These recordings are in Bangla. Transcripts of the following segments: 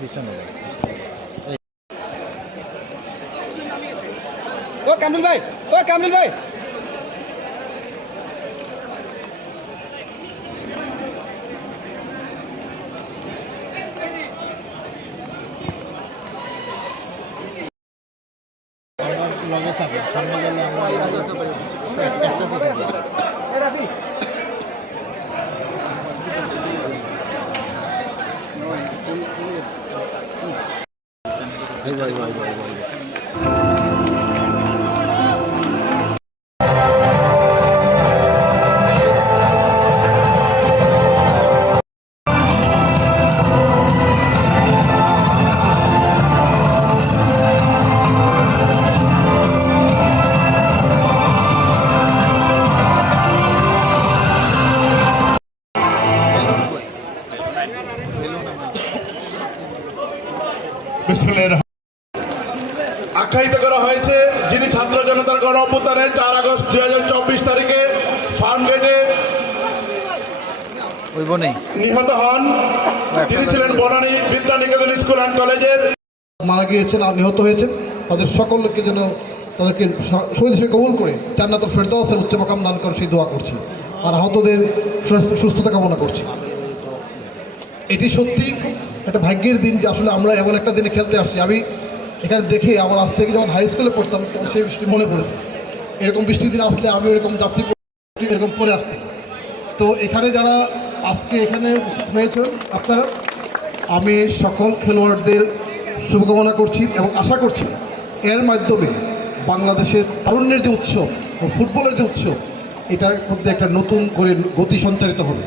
পিছনে। ও কামরুল ভাই ও কামরুল ভাই লগে থাকে সামনে গেলে আমরা একসাথে থাকি ভাই ভাই ভাই ভাই ভাই বিসমিল্লাহির আখ্যায়িত করা হয়েছে যিনি ছাত্র জনতার গণ অভ্যুত্থানে চার আগস্ট দুই হাজার চব্বিশ তারিখে ফার্ম গেটে নিহত হন। তিনি ছিলেন বনানী বিদ্যা নিকেতন স্কুল অ্যান্ড কলেজের মারা গিয়েছেন আর নিহত হয়েছেন। তাদের সকলকে যেন তাদেরকে শহীদ হিসেবে কবুল করে জান্নাতুল ফেরদাউসের উচ্চ মাকাম দান করেন সেই দোয়া করছি আর আহতদের সুস্থতা কামনা করছি। এটি সত্যি খুব একটা ভাগ্যের দিন যে আসলে আমরা এমন একটা দিনে খেলতে আসছি। আমি এখানে দেখে আমার আজ থেকে যখন হাই স্কুলে পড়তাম, তখন সেই বৃষ্টি মনে পড়েছে। এরকম বৃষ্টির দিন আসলে আমি এরকম জার্সি এরকম পরে আসতাম। তো এখানে যারা আজকে এখানে উপস্থিত হয়েছেন, আপনারা, আমি সকল খেলোয়াড়দের শুভকামনা করছি এবং আশা করছি এর মাধ্যমে বাংলাদেশের তারুণ্যের যে উৎসব ও ফুটবলের যে উৎসব, এটার মধ্যে একটা নতুন করে গতি সঞ্চারিত হবে।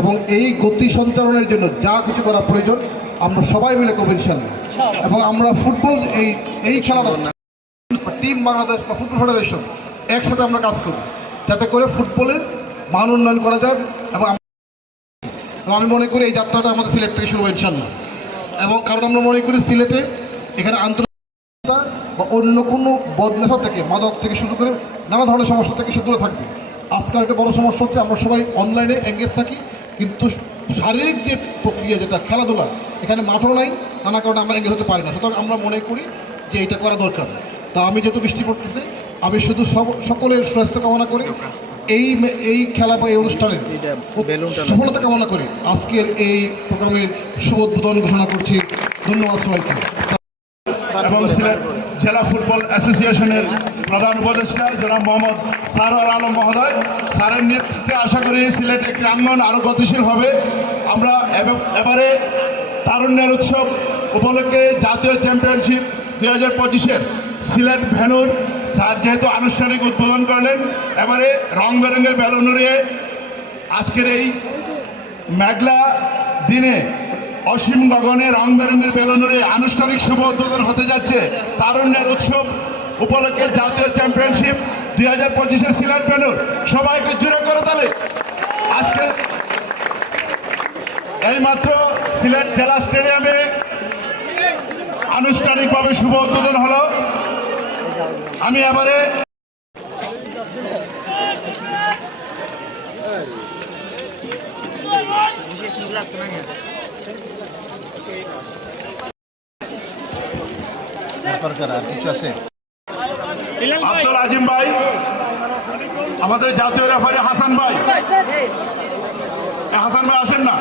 এবং এই গতি সঞ্চালনের জন্য যা কিছু করা প্রয়োজন, আমরা সবাই মিলে করব ইনশাল্লাহ এবং আমরা ফুটবল এই এই খেলাটা টিম বাংলাদেশ বা ফুটবল ফেডারেশন একসাথে আমরা কাজ করব যাতে করে ফুটবলের মান উন্নয়ন করা যায় এবং আমি মনে করি এই যাত্রাটা আমাদের সিলেট থেকে শুরু হবে ইনশাল্লাহ এবং কারণ আমরা মনে করি সিলেটে এখানে আন্তর্জাতিকতা বা অন্য কোনো বদনেশা থেকে, মাদক থেকে শুরু করে নানা ধরনের সমস্যা থেকে সে দূরে থাকবে। আজকাল একটা বড় সমস্যা হচ্ছে আমরা সবাই অনলাইনে এঙ্গেজ থাকি, কিন্তু শারীরিক যে প্রক্রিয়া যেটা খেলাধুলা এখানে মাঠও নাই নানা কারণে আমরা এঙ্গেজ হতে পারি না। সুতরাং আমরা মনে করি যে এটা করা দরকার। তা আমি যেহেতু বৃষ্টি পড়তেছে আমি শুধু সব- সকলের স্বাস্থ্য কামনা করি এই এই খেলা বা এই অনুষ্ঠানে সফলতা কামনা করি। আজকের এই প্রোগ্রামের শুভ উদ্বোধন ঘোষণা করছি। ধন্যবাদ সবাইকে। এবং সিলেট জেলা ফুটবল অ্যাসোসিয়েশনের প্রধান উপদেষ্টা জনাব মোহাম্মদ সারোয়ার আলম মহোদয়। স্যারের নেতৃত্বে আশা করি সিলেট একটি আন্দোলন আরও গতিশীল হবে। আমরা এব- এবারে তারুণ্যের উৎসব উপলক্ষে জাতীয় চ্যাম্পিয়নশিপ দুই হাজার পঁচিশের সিলেট ভেনুর স্যার যেহেতু আনুষ্ঠানিক উদ্বোধন করলেন, এবারে রং বেরঙের বেলুন উড়িয়ে আজকের এই মেঘলা দিনে অসীম গগনে রং বেরঙের বেলুনের আনুষ্ঠানিক শুভ উদ্বোধন হতে যাচ্ছে। তারুণ্যের উৎসব উপলক্ষে জাতীয় চ্যাম্পিয়নশিপ দুই হাজার পঁচিশের সিলেট বেলুর সবাইকে জুড়ে করে তাহলে আজকে এইমাত্র সিলেট জেলা স্টেডিয়ামে আনুষ্ঠানিকভাবে শুভ উদ্বোধন হলো। আমি এবারে কিছু আছে? আব্দুল আজিম ভাই আমাদের জাতীয় রেফারি হাসান ভাই। হাসান ভাই আসেন না।